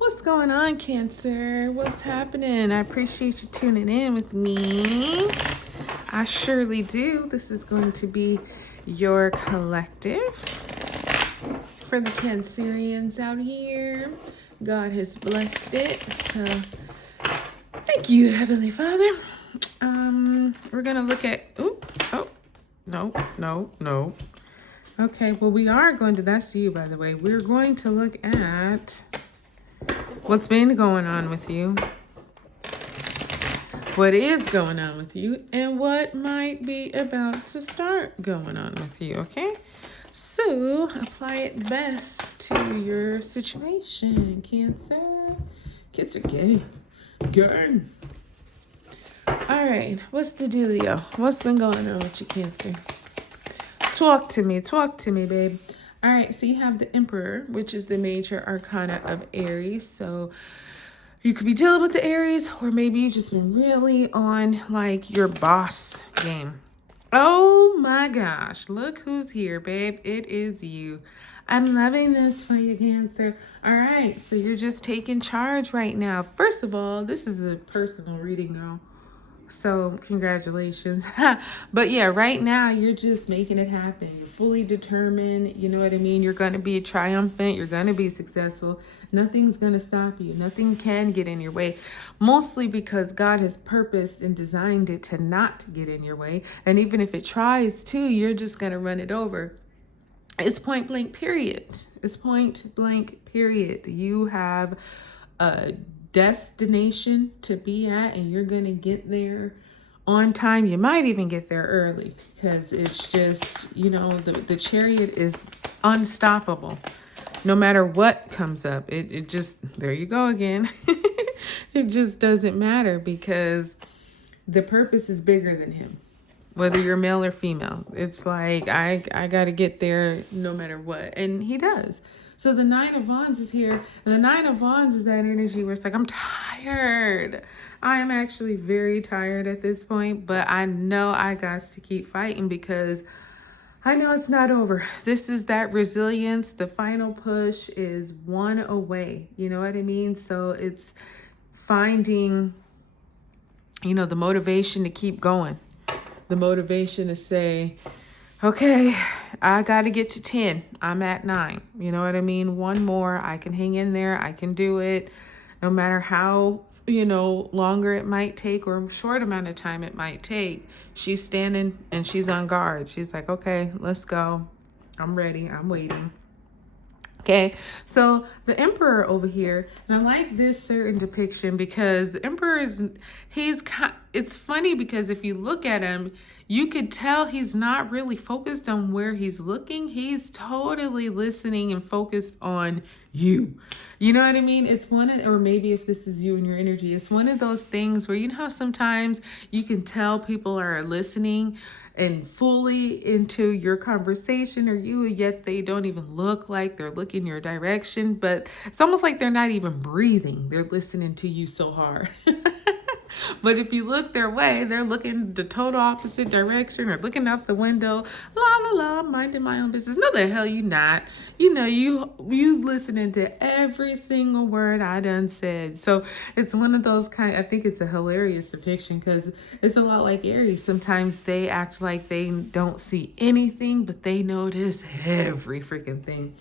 What's going on, Cancer? What's happening? I appreciate you tuning in with me. I surely do. This is going to be your collective for the Cancerians out here. God has blessed it. So thank you, Heavenly Father. We're gonna look at no. Okay, well we are going to, that's you by the way. We're going to look at what's been going on with you, what is going on with you, and what might be about to start going on with you, okay? So apply it best to your situation, Cancer. Kids are gay. Gang. All right, what's the dealio? What's been going on with you, Cancer? Talk to me, babe. All right, so you have the Emperor, which is the major arcana of Aries. So you could be dealing with the Aries, or maybe you've just been really on like your boss game. Oh my gosh, look who's here, babe. It is you. I'm loving this for you, Cancer. All right, so you're just taking charge right now. First of all, this is a personal reading, girl. So congratulations. But yeah, right now you're just making it happen. You're fully determined. You know what I mean? You're going to be triumphant. You're going to be successful. Nothing's going to stop you. Nothing can get in your way. Mostly because God has purposed and designed it to not get in your way. And even if it tries to, you're just going to run it over. It's point blank, period. It's point blank, period. You have a destination to be at, and you're going to get there on time. You might even get there early because it's just, the chariot is unstoppable. No matter what comes up, it just, there you go again. It just doesn't matter because the purpose is bigger than him. Whether you're male or female, it's like, I got to get there no matter what. And he does. So the Nine of Wands is here. And the Nine of Wands is that energy where it's like, I'm tired. I am actually very tired at this point. But I know I got to keep fighting because I know it's not over. This is that resilience. The final push is one away. You know what I mean? So it's finding, the motivation to keep going. The motivation to say, okay, I got to get to 10. I'm at 9. You know what I mean? One more. I can hang in there. I can do it. No matter how, longer it might take or short amount of time it might take. She's standing and she's on guard. She's like, okay, let's go. I'm ready. I'm waiting. Okay, so the Emperor over here, and I like this certain depiction because the Emperor it's funny because if you look at him, you could tell he's not really focused on where he's looking. He's totally listening and focused on you. You know what I mean? It's or maybe if this is you and your energy, it's one of those things where you know how sometimes you can tell people are listening and fully into your conversation or you, yet they don't even look like they're looking your direction, but it's almost like they're not even breathing. They're listening to you so hard. But if you look their way, they're looking the total opposite direction or looking out the window, minding my own business. No, the hell you not. You listening to every single word I done said. So it's one of those I think it's a hilarious depiction because it's a lot like Aries. Sometimes they act like they don't see anything, but they notice every freaking thing.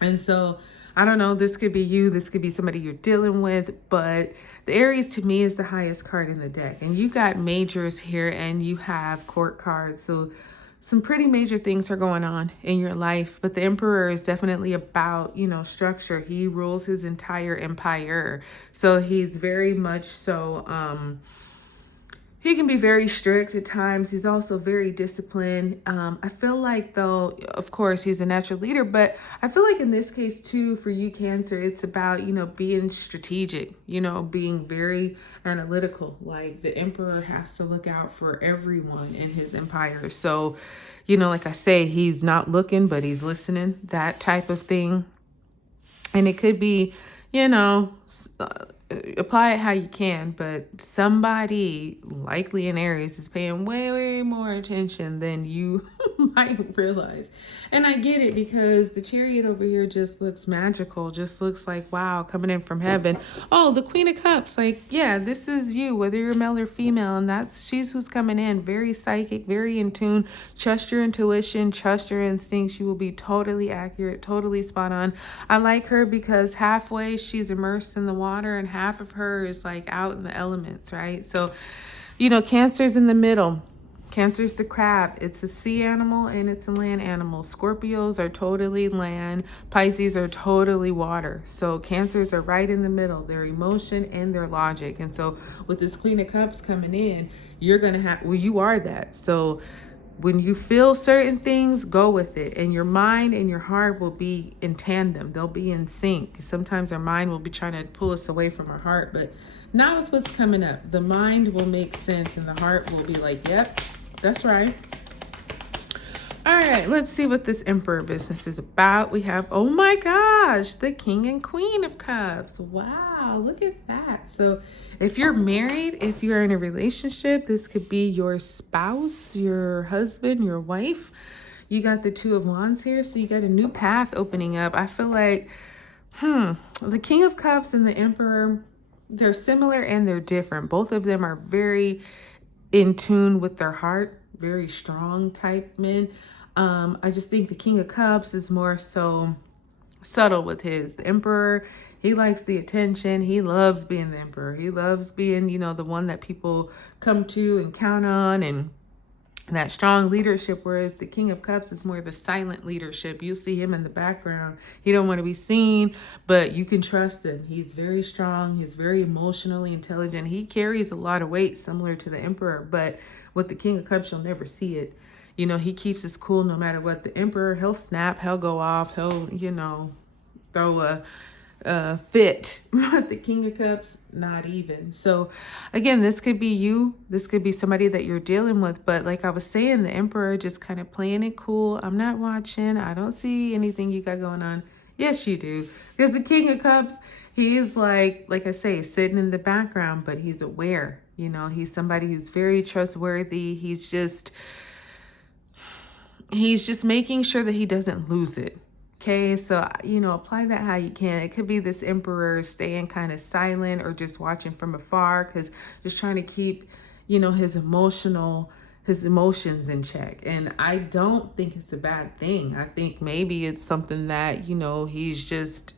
And so I don't know, this could be you, this could be somebody you're dealing with, but the Aries to me is the highest card in the deck. And you got majors here and you have court cards. So some pretty major things are going on in your life, but the Emperor is definitely about, structure. He rules his entire empire. So he's very much so, he can be very strict at times. He's also very disciplined. I feel like, though, of course, he's a natural leader, but I feel like in this case, too, for you, Cancer, it's about, being strategic, being very analytical. Like the Emperor has to look out for everyone in his empire. So, like I say, he's not looking, but he's listening, that type of thing. And it could be, apply it how you can, but somebody likely in Aries is paying way, way more attention than you might realize. And I get it, because the Chariot over here just looks magical, just looks like, wow, coming in from heaven. Oh, the Queen of Cups, like, yeah, this is you, whether you're male or female, and she's who's coming in, very psychic, very in tune. Trust your intuition, trust your instincts. You will be totally accurate, totally spot on. I like her because halfway she's immersed in the water and half of her is like out in the elements, right? So, Cancer's in the middle. Cancer's the crab. It's a sea animal and it's a land animal. Scorpios are totally land. Pisces are totally water. So Cancers are right in the middle. Their emotion and their logic. And so with this Queen of Cups coming in, you're going to have, you are that. So when you feel certain things, go with it. And your mind and your heart will be in tandem. They'll be in sync. Sometimes our mind will be trying to pull us away from our heart, but not with what's coming up. The mind will make sense and the heart will be like, yep, that's right. All right, let's see what this Emperor business is about. We have, oh my gosh, the King and Queen of Cups. Wow, look at that. So if you're married, if you're in a relationship, this could be your spouse, your husband, your wife. You got the Two of Wands here, so you got a new path opening up. I feel like, the King of Cups and the Emperor, they're similar and they're different. Both of them are very in tune with their heart, very strong type men. I just think the King of Cups is more so subtle with his. The Emperor, he likes the attention. He loves being the Emperor. He loves being, the one that people come to and count on, and that strong leadership, whereas the King of Cups is more the silent leadership. You see him in the background. He don't want to be seen, but you can trust him. He's very strong. He's very emotionally intelligent. He carries a lot of weight, similar to the Emperor, but with the King of Cups, you'll never see it. He keeps his cool no matter what. The Emperor, he'll snap, he'll go off, he'll, throw a fit. But the King of Cups, not even. So again, this could be you. This could be somebody that you're dealing with. But like I was saying, the Emperor just kind of playing it cool. I'm not watching. I don't see anything you got going on. Yes, you do. Because the King of Cups, he's like I say, sitting in the background, but he's aware. He's somebody who's very trustworthy. He's just making sure that he doesn't lose it. Okay, so, apply that how you can. It could be this Emperor staying kind of silent or just watching from afar, because just trying to keep, his emotions in check. And I don't think it's a bad thing. I think maybe it's something that, he's just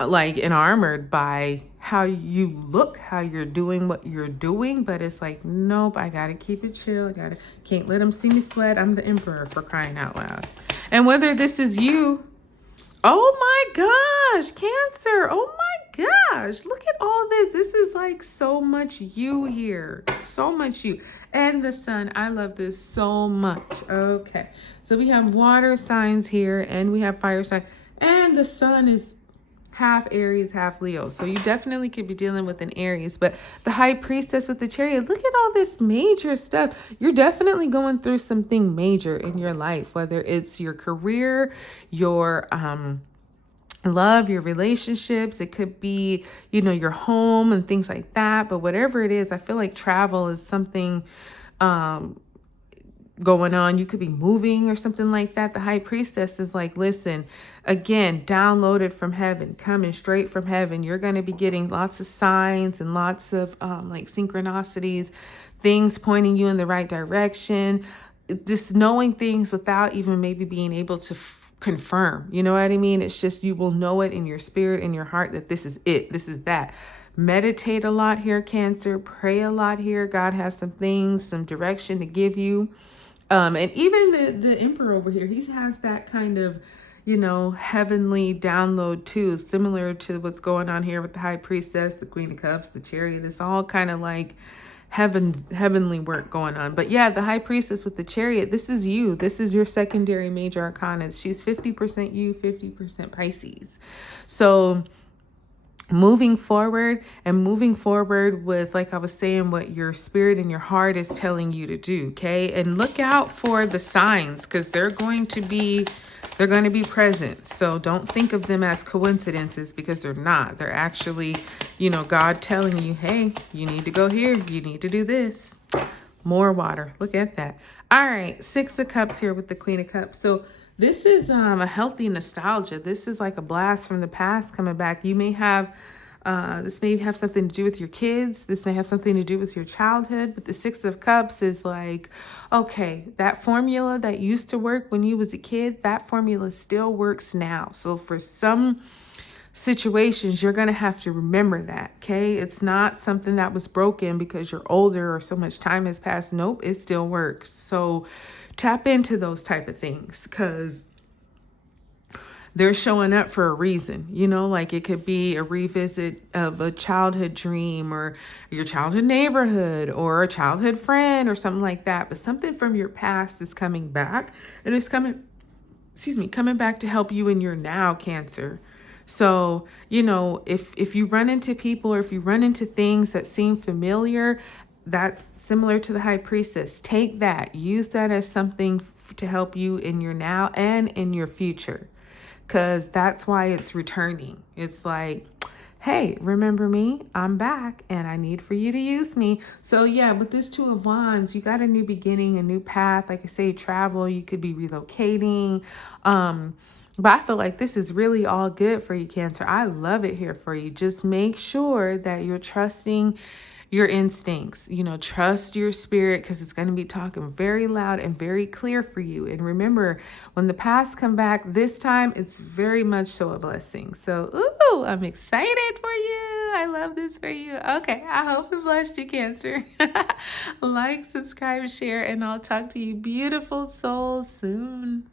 like enamored by how you look, how you're doing what you're doing, but it's like, nope, I gotta keep it chill. Can't let them see me sweat. I'm the Emperor, for crying out loud. And whether this is you, oh my gosh, Cancer, oh my gosh, look at all this. This is like so much you here, so much you. And the Sun, I love this so much. Okay, so we have water signs here and we have fire signs, and the Sun is half Aries, half Leo. So you definitely could be dealing with an Aries. But the High Priestess with the Chariot, look at all this major stuff. You're definitely going through something major in your life, whether it's your career, your love, your relationships. It could be, your home and things like that. But whatever it is, I feel like travel is something going on. You could be moving or something like that. The High Priestess is like, listen, again, downloaded from heaven, coming straight from heaven. You're going to be getting lots of signs and lots of like synchronicities, things pointing you in the right direction, just knowing things without even maybe being able to confirm. You know what I mean? It's just, you will know it in your spirit, in your heart, that this is it. This is that. Meditate a lot here, Cancer. Pray a lot here. God has some things, some direction to give you. And even the Emperor over here, he has that kind of, heavenly download too, similar to what's going on here with the High Priestess, the Queen of Cups, the Chariot. It's all kind of like heavenly work going on. But yeah, the High Priestess with the Chariot, this is you. This is your secondary major arcana. She's 50% you, 50% Pisces. So moving forward with, like I was saying, what your spirit and your heart is telling you to do. Okay. And look out for the signs, because they're going to be They're going to be present. So don't think of them as coincidences, because they're not. They're actually, God telling you, hey, you need to go here. You need to do this. More water. Look at that. All right. 6 of Cups here with the Queen of Cups. So this is a healthy nostalgia. This is like a blast from the past coming back. You may have this may have something to do with your kids. This may have something to do with your childhood. But the 6 of Cups is like, okay, that formula that used to work when you was a kid, that formula still works now. So for some situations, you're going to have to remember that, okay? It's not something that was broken because you're older or so much time has passed. Nope, it still works. So tap into those type of things, because they're showing up for a reason, like it could be a revisit of a childhood dream or your childhood neighborhood or a childhood friend or something like that. But something from your past is coming back, and it's coming back to help you in your now, Cancer. So, if you run into people or if you run into things that seem familiar, that's similar to the High Priestess. Take that, use that as something to help you in your now and in your future, because that's why it's returning. It's like, hey, remember me? I'm back and I need for you to use me. So yeah, with this 2 of Wands, you got a new beginning, a new path. Like I say, travel, you could be relocating. But I feel like this is really all good for you, Cancer. I love it here for you. Just make sure that you're trusting your instincts, trust your spirit, because it's going to be talking very loud and very clear for you. And remember, when the past come back this time, it's very much so a blessing. So, ooh, I'm excited for you. I love this for you. Okay, I hope it blessed you, Cancer. Like, subscribe, share, and I'll talk to you beautiful souls soon.